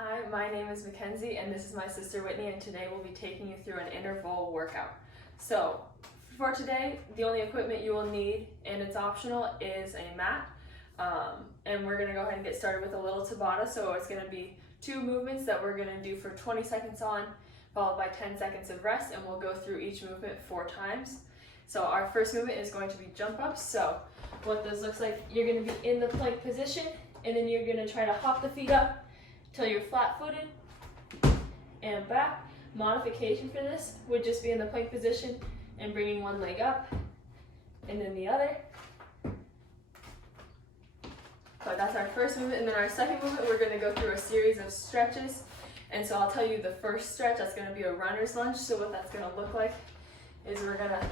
Hi, my name is Mackenzie and this is my sister Whitney, and today we'll be taking you through an interval workout. So for today, the only equipment you will need, and it's optional, is a mat. And we're going to go ahead and get started with a little Tabata. So it's going to be 2 movements that we're going to do for 20 seconds on, followed by 10 seconds of rest, and we'll go through each movement 4 times. So our first movement is going to be jump ups. So what this looks like, you're going to be in the plank position, and then you're going to try to hop the feet up till you're flat-footed and back. Modification for this would just be in the plank position and bringing one leg up and then the other. So that's our first movement, and then our second movement, we're going to go through a series of stretches. And so I'll tell you the first stretch, that's going to be a runner's lunge. So what that's going to look like is we're going to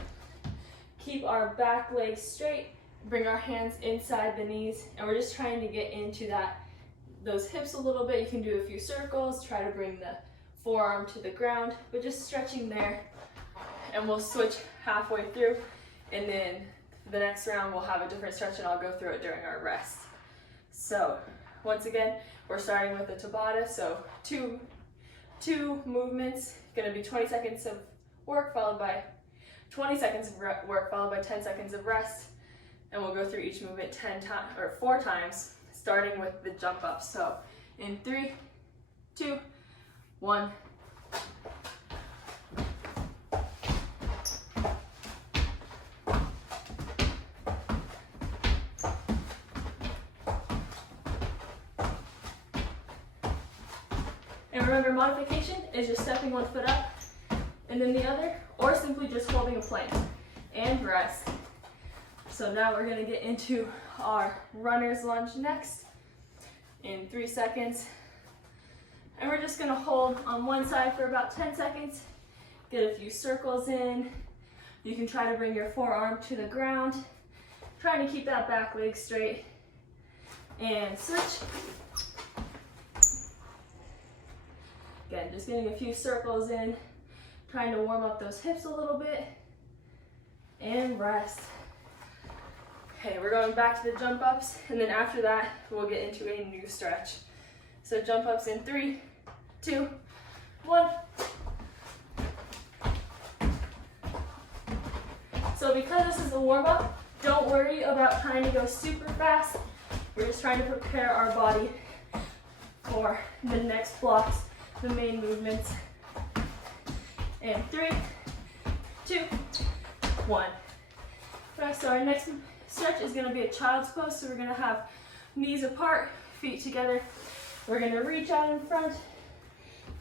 keep our back leg straight, bring our hands inside the knees, and we're just trying to get into those hips a little bit. You can do a few circles, try to bring the forearm to the ground, but just stretching there. And we'll switch halfway through, and then the next round we'll have a different stretch and I'll go through it during our rest. So once again, we're starting with the Tabata. So two movements, gonna be 20 seconds of work followed by 20 seconds of work followed by 10 seconds of rest. And we'll go through each movement 4 times, starting with the jump up. So in 3, 2, 1. And remember, modification is just stepping one foot up and then the other, or simply just holding a plank and rest. So now we're going to get into our runner's lunge next in 3 seconds. And we're just going to hold on one side for about 10 seconds, get a few circles in. You can try to bring your forearm to the ground, trying to keep that back leg straight, and switch. Again, just getting a few circles in, trying to warm up those hips a little bit, and rest. Okay, we're going back to the jump ups, and then after that, we'll get into a new stretch. So jump ups in 3, 2, 1. So because this is a warm up, don't worry about trying to go super fast. We're just trying to prepare our body for the next blocks, the main movements. And 3, 2, 1. Right, so our next stretch is going to be a child's pose. So we're going to have knees apart, feet together. We're going to reach out in front,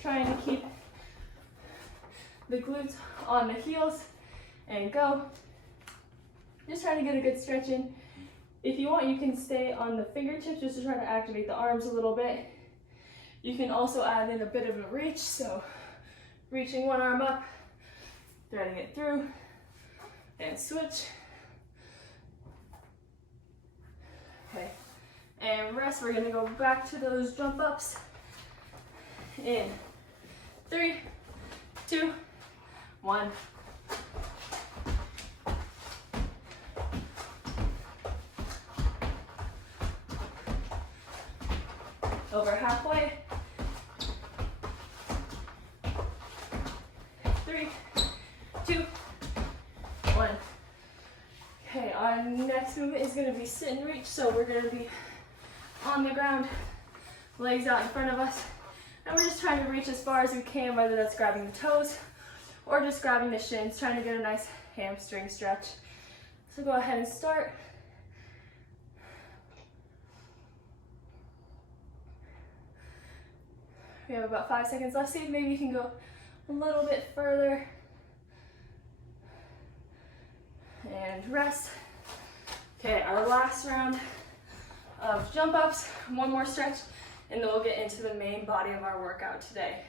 trying to keep the glutes on the heels, and go. Just trying to get a good stretch in. If you want, you can stay on the fingertips just to try to activate the arms a little bit. You can also add in a bit of a reach, so reaching one arm up, threading it through, and switch. Okay, and rest. We're gonna go back to those jump ups in 3, 2, 1. Over halfway. 3, 2, 1. Okay, our next movement is going to be sit and reach. So we're going to be on the ground, legs out in front of us, and we're just trying to reach as far as we can, whether that's grabbing the toes or just grabbing the shins, trying to get a nice hamstring stretch. So go ahead and start. We have about 5 seconds left. See if maybe you can go a little bit further. And rest. Okay, our last round of jump ups. One more stretch, and then we'll get into the main body of our workout today.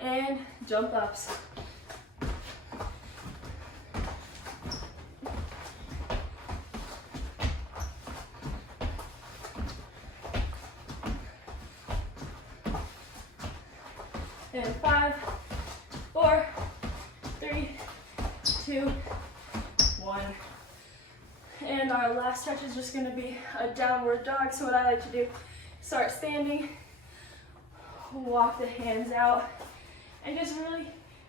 And jump ups. And 5, 4, 3, 2, 1. And our last stretch is just going to be a downward dog. So what I like to do, start standing, walk the hands out and just really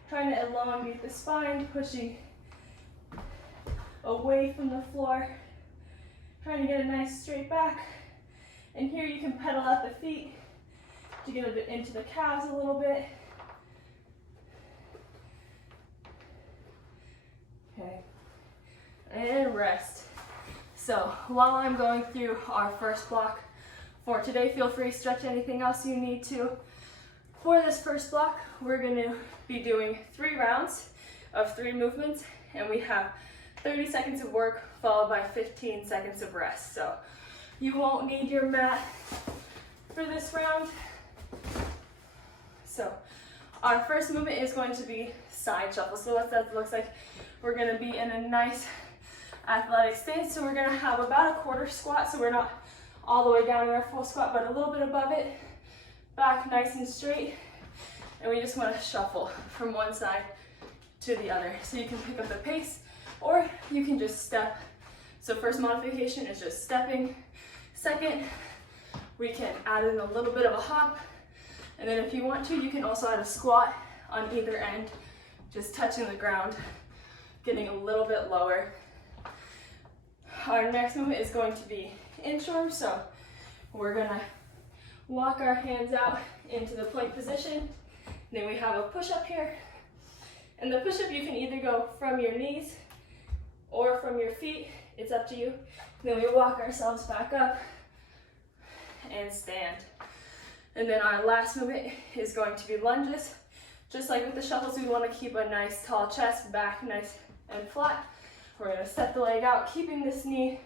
trying to elongate the spine, pushing away from the floor, trying to get a nice straight back. And here you can pedal out the feet to get a bit into the calves a little bit. Okay, and rest. So while I'm going through our first block for today, feel free to stretch anything else you need to. For this first block, we're going to be doing 3 rounds of 3 movements, and we have 30 seconds of work followed by 15 seconds of rest. So you won't need your mat for this round. So our first movement is going to be side shuffle. So what that looks like, we're going to be in a nice athletic stance. So we're going to have about a quarter squat, so we're not all the way down in our full squat, but a little bit above it. Back nice and straight, and we just want to shuffle from one side to the other. So you can pick up the pace, or you can just step. So first modification is just stepping. Second, we can add in a little bit of a hop, and then if you want to, you can also add a squat on either end, just touching the ground, getting a little bit lower. Our next movement is going to be inchworm, so we're gonna walk our hands out into the plank position. Then we have a push-up here. And the push-up, you can either go from your knees or from your feet. It's up to you. Then we walk ourselves back up and stand. And then our last movement is going to be lunges. Just like with the shuffles, we want to keep a nice tall chest, back nice and flat. We're going to set the leg out, keeping this knee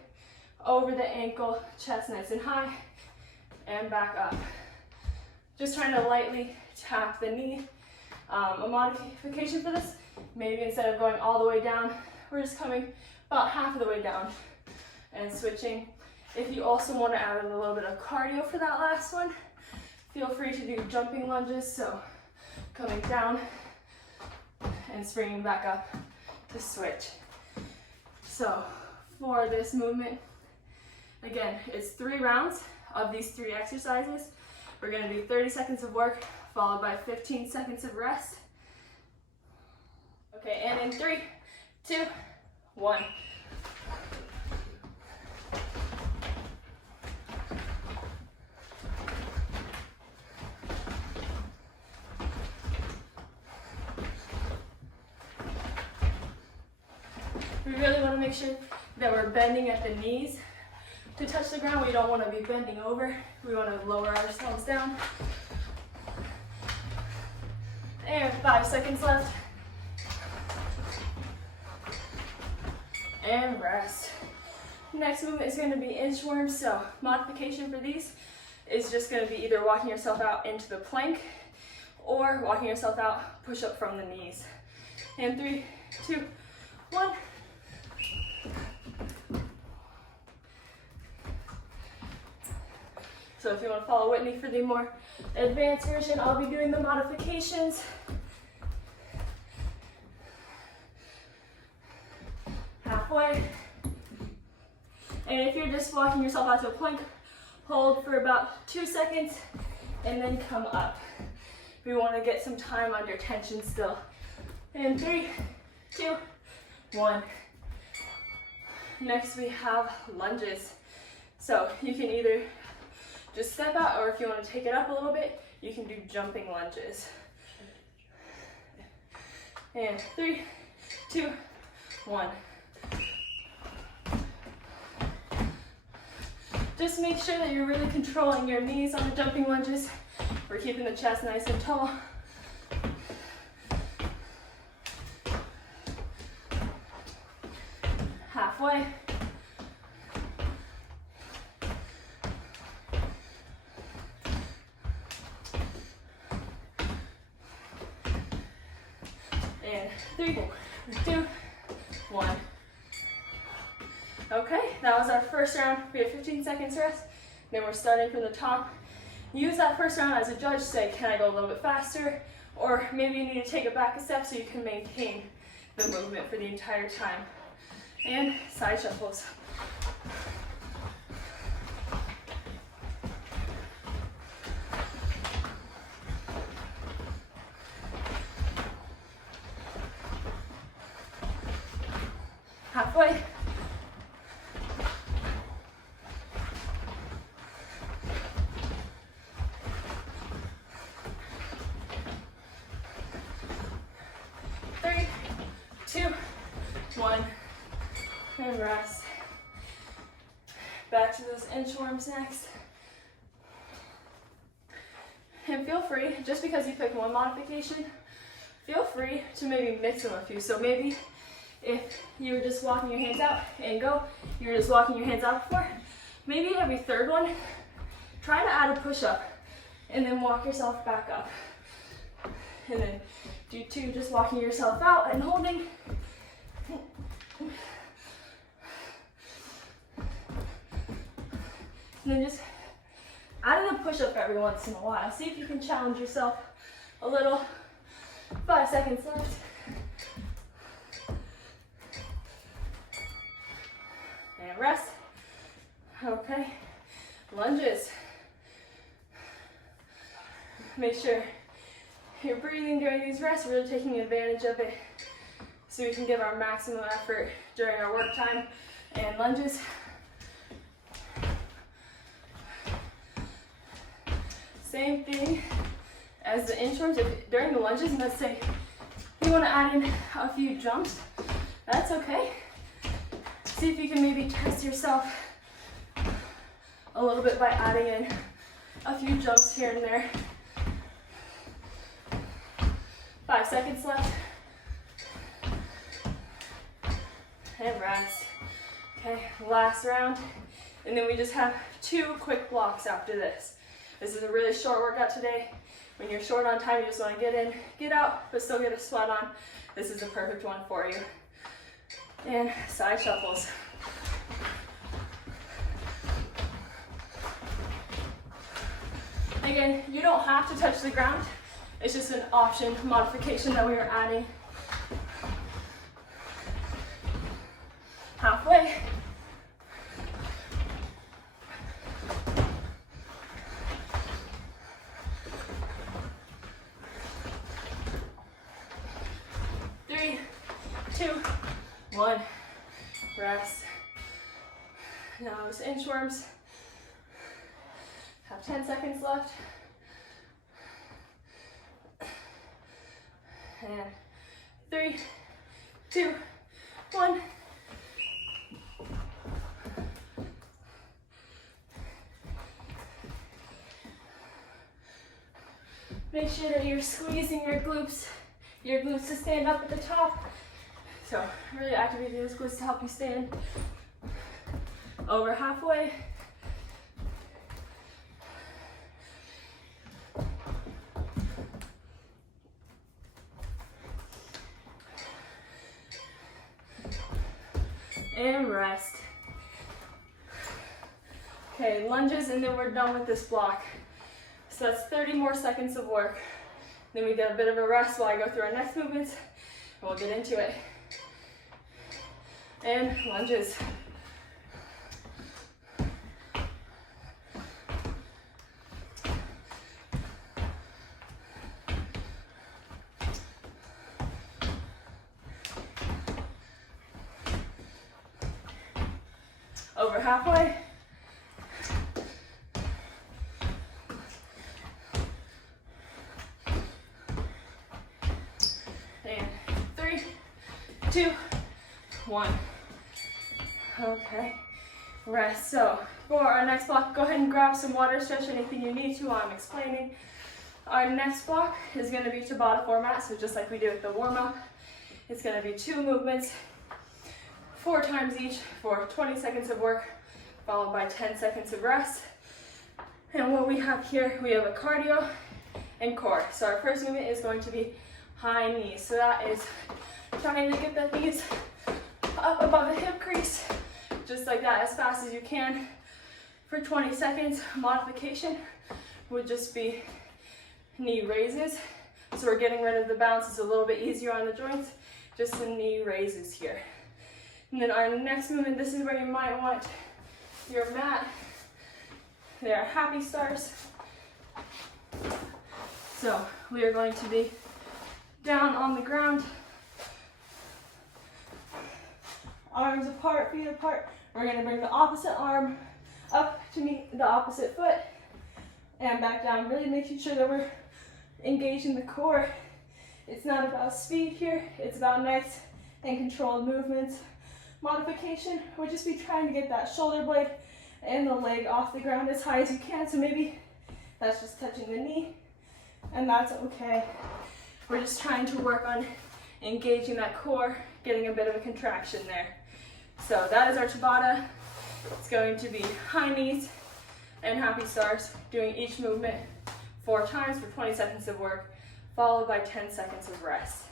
over the ankle, chest nice and high, and back up. Just trying to lightly tap the knee. A modification for this, maybe instead of going all the way down, we're just coming about half of the way down and switching. If you also want to add a little bit of cardio for that last one, feel free to do jumping lunges. So coming down and springing back up to switch. So for this movement, again, it's 3 rounds of these 3 exercises. We're going to do 30 seconds of work followed by 15 seconds of rest. Okay, and in 3, 2, 1. We really want to make sure that we're bending at the knees to touch the ground. We don't want to be bending over. We want to lower ourselves down. And 5 seconds left. And rest. Next movement is going to be inchworms. So modification for these is just going to be either walking yourself out into the plank or walking yourself out, push up from the knees. And 3, 2, 1. So if you want to follow Whitney for the more advanced version, I'll be doing the modifications. Halfway. And if you're just walking yourself out to a plank, hold for about 2 seconds and then come up. We want to get some time under tension still. And 3, 2, 1. Next we have lunges. So you can either just step out, or if you want to take it up a little bit, you can do jumping lunges. And 3, 2, 1. Just make sure that you're really controlling your knees on the jumping lunges. We're keeping the chest nice and tall. Halfway. And 3, 2, 1. Okay, that was our first round. We have 15 seconds rest. Then we're starting from the top. Use that first round as a judge. Say, can I go a little bit faster? Or maybe you need to take it back a step so you can maintain the movement for the entire time. And side shuffles. halfway. Three, two, one, and rest. Back to those inchworms next. And feel free, just because you picked one modification, feel free to maybe mix them a few. So maybe if you were just walking your hands out and go, you were just walking your hands out before, maybe every third one, try to add a push-up and then walk yourself back up. And then do two, just walking yourself out and holding. And then just add in a push-up every once in a while. See if you can challenge yourself a little. 5 seconds left. And rest. Okay. Lunges. Make sure you're breathing during these rests, really taking advantage of it so we can give our maximum effort during our work time. And lunges. Same thing as the inchworms. If during the lunges, let's say you want to add in a few jumps, that's okay. See if you can maybe test yourself a little bit by adding in a few jumps here and there. 5 seconds left. And rest. Okay, last round. And then we just have 2 quick blocks after this. This is a really short workout today. When you're short on time, you just want to get in, get out, but still get a sweat on. This is the perfect one for you. And side shuffles. Again, you don't have to touch the ground. It's just an option, modification that we are adding. Halfway. Three, two, one. Rest. Now those inchworms. Have 10 seconds left. And 3, 2, 1. Make sure that you're squeezing your glutes to stand up at the top. So really activating those glutes to help you stand. Over halfway. And rest. Okay, lunges, and then we're done with this block. So that's 30 more seconds of work. Then we get a bit of a rest while I go through our next movements, and we'll get into it. And lunges. Over halfway. And 3, 2, 1. Okay, rest. So for our next block, go ahead and grab some water, stretch anything you need to while I'm explaining. Our next block is going to be Tabata format, so just like we did with the warm-up, it's going to be 2 movements, 4 times each for 20 seconds of work, followed by 10 seconds of rest. And what we have here, we have a cardio and core. So our first movement is going to be high knees. So that is trying to get the knees up above the hip crease, just like that, as fast as you can for 20 seconds. Modification would just be knee raises. So we're getting rid of the bounce. It's a little bit easier on the joints, just the knee raises here. And then our next movement, this is where you might want your mat. They are happy stars. So we are going to be down on the ground. arms apart, feet apart. We're gonna bring the opposite arm up to meet the opposite foot and back down, really making sure that we're engaging the core. It's not about speed here, it's about nice and controlled movements. Modification would just be trying to get that shoulder blade and the leg off the ground as high as you can, so maybe that's just touching the knee, and that's okay. We're just trying to work on engaging that core, getting a bit of a contraction there. So that is our Tabata. It's going to be high knees and happy stars, doing each movement 4 times for 20 seconds of work, followed by 10 seconds of rest.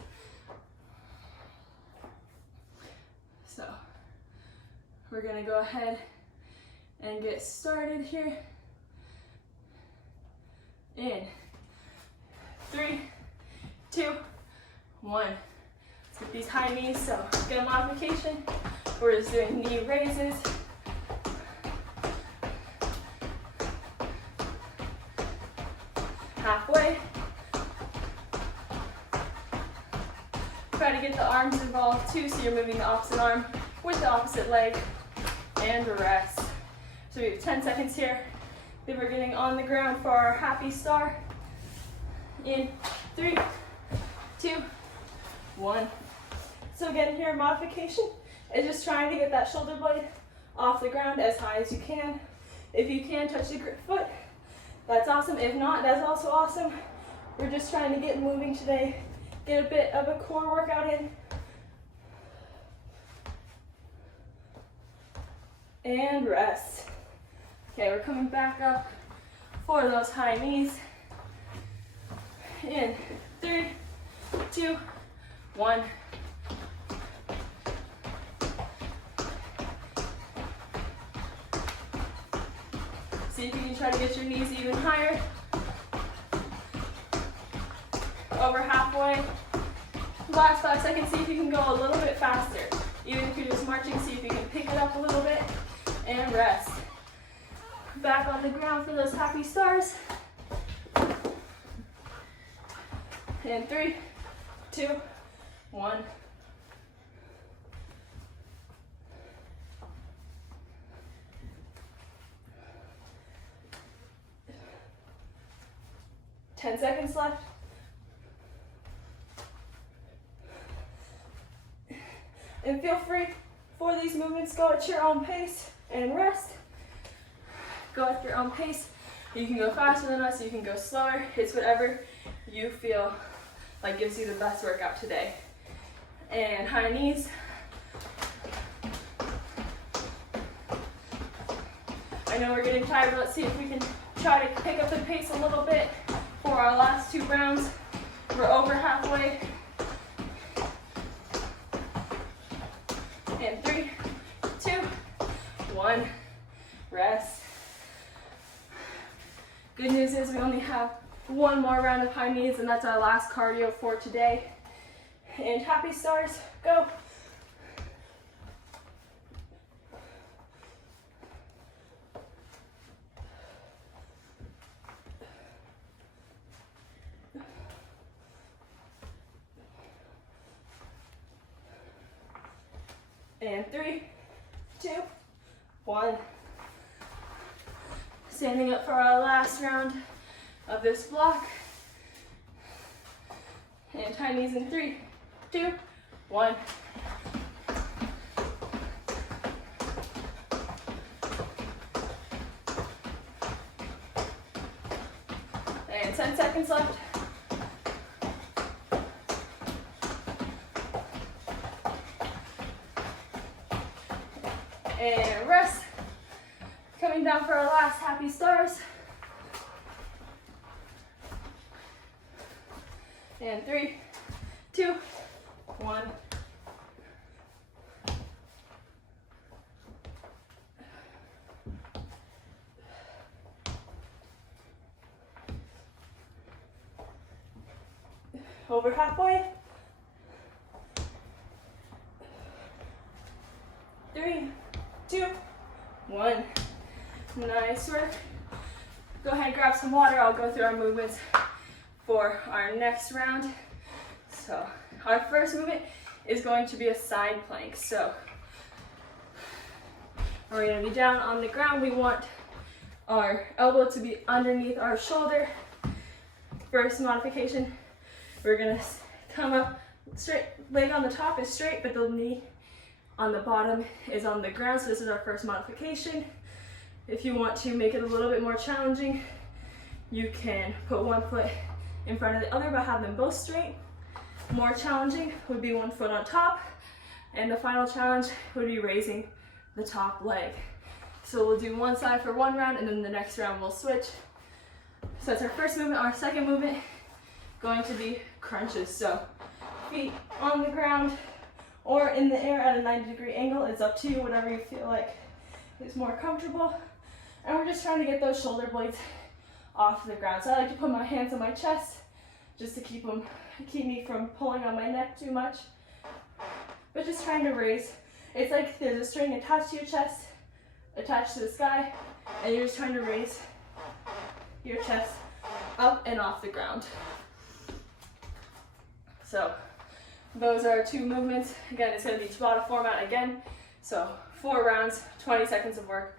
So we're gonna go ahead and get started here. In 3, 2, 1. Let's get these high knees. So get a modification. We're just doing knee raises. Halfway. Try to get the arms involved too, so you're moving the opposite arm with the opposite leg, and rest. So we have 10 seconds here. Then we're getting on the ground for our happy star. In 3, 2, 1. So again, here modification is just trying to get that shoulder blade off the ground as high as you can. If you can touch the foot, that's awesome. If not, that's also awesome. We're just trying to get moving today, get a bit of a core workout in. And rest. Okay, we're coming back up for those high knees. In 3, 2, 1. See if you can try to get your knees even higher. Over halfway. Last 5 seconds, see if you can go a little bit faster. Even if you're just marching, see if you can pick it up a little bit. And rest. Back on the ground for those happy stars. And 3, 2, 1. Ten seconds left. And feel free for these movements, go at your own pace and rest. Go at your own pace. You can go faster than us, you can go slower. It's whatever you feel like gives you the best workout today. And high knees. I know we're getting tired, but let's see if we can try to pick up the pace a little bit for our last 2 rounds. We're over halfway. And 3, 2, 1. Rest. Good news is we only have 1 more round of high knees, and that's our last cardio for today. And happy stars, go. And 3, 2, 1. Standing up for our last round of this block. And high knees in 3, 2, 1. And 10 seconds left. And rest. Coming down for our last happy stars. And 3, 2, 1. Over halfway. 3, 2, 1. Nice work. Go ahead and grab some water. I'll go through our movements for our next round. So our first movement is going to be a side plank. So And we're gonna be down on the ground. We want our elbow to be underneath our shoulder. First modification, we're gonna come up straight, leg on the top is straight, but the knee on the bottom is on the ground. So this is our first modification. If you want to make it a little bit more challenging, you can put one foot in front of the other, but have them both straight. More challenging would be one foot on top, and the final challenge would be raising the top leg. So we'll do one side for one round, and then the next round we'll switch. So that's our first movement. Our second movement going to be crunches. So feet on the ground or in the air at a 90-degree angle. It's up to you, whatever you feel like is more comfortable. And we're just trying to get those shoulder blades off the ground. So I like to put my hands on my chest just to keep me from pulling on my neck too much. But just trying to raise. It's like there's a string attached to your chest, attached to the sky, and you're just trying to raise your chest up and off the ground. So those are our two movements. Again, it's going to be Tabata format again. So 4 rounds, 20 seconds of work,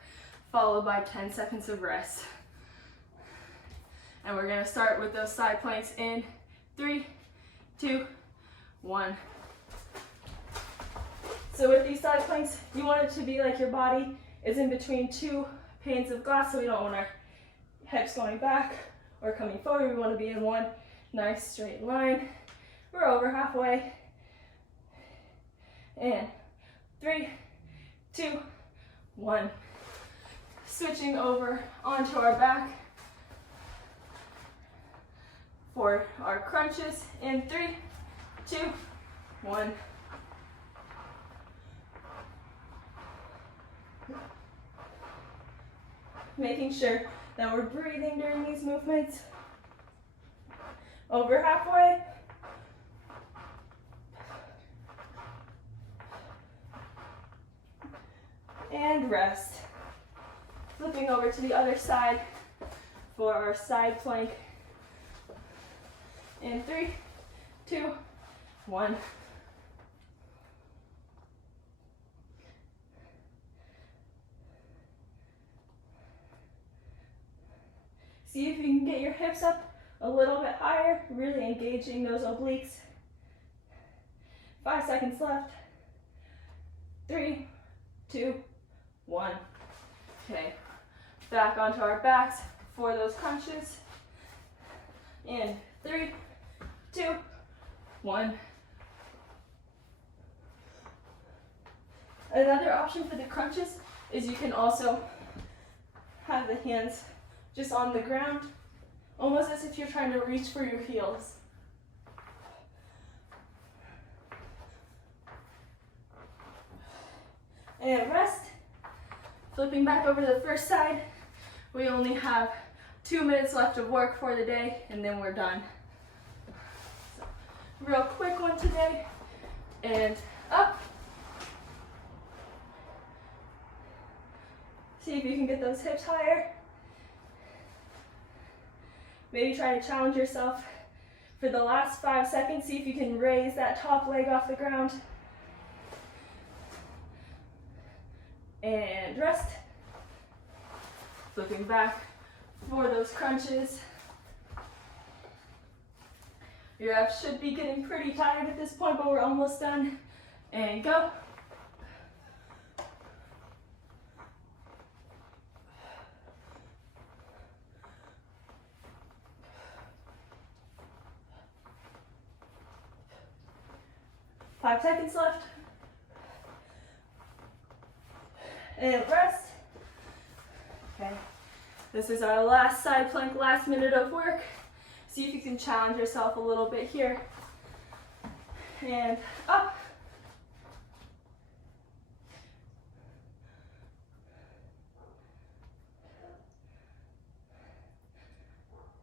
followed by 10 seconds of rest. And we're going to start with those side planks in 3, 2, 1. So with these side planks, you want it to be like your body is in between 2 panes of glass, so we don't want our hips going back or coming forward. We want to be in one nice straight line. We're over halfway. And 3, 2, 1. Switching over onto our back for our crunches in 3, 2, 1. Making sure that we're breathing during these movements. Over halfway. And rest. Flipping over to the other side for our side plank. In 3, 2, 1. See if you can get your hips up a little bit higher, really engaging those obliques. 5 seconds left. 3, 2, 1. Okay, back onto our backs for those crunches. In 3, 2, 1. Another option for the crunches is you can also have the hands just on the ground, almost as if you're trying to reach for your heels. And rest. Flipping back over to the first side. We only have 2 minutes left of work for the day, and then we're done. So, real quick one today. And up. See if you can get those hips higher. Maybe try to challenge yourself for the last 5 seconds. See if you can raise that top leg off the ground. And rest. Flipping back for those crunches. Your abs should be getting pretty tired at this point, but we're almost done. And go. Five seconds left. And rest. Okay. This is our last side plank, last minute of work. See if you can challenge yourself a little bit here. And up.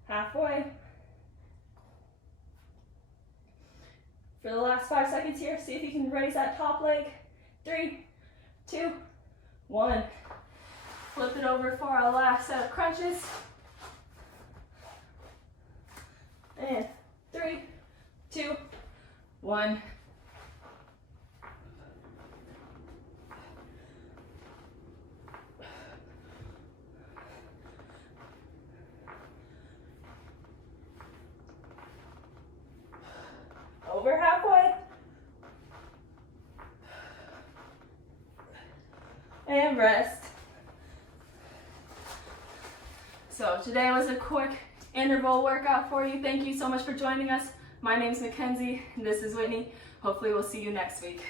Halfway. For the last 5 seconds here, see if you can raise that top leg. 3, 2, 1. Flip it over for our last set of crunches. And 3, 2, 1. over halfway. And rest. So today was a quick interval workout for you. Thank you so much for joining us. My name's Mackenzie, and this is Whitney. Hopefully we'll see you next week.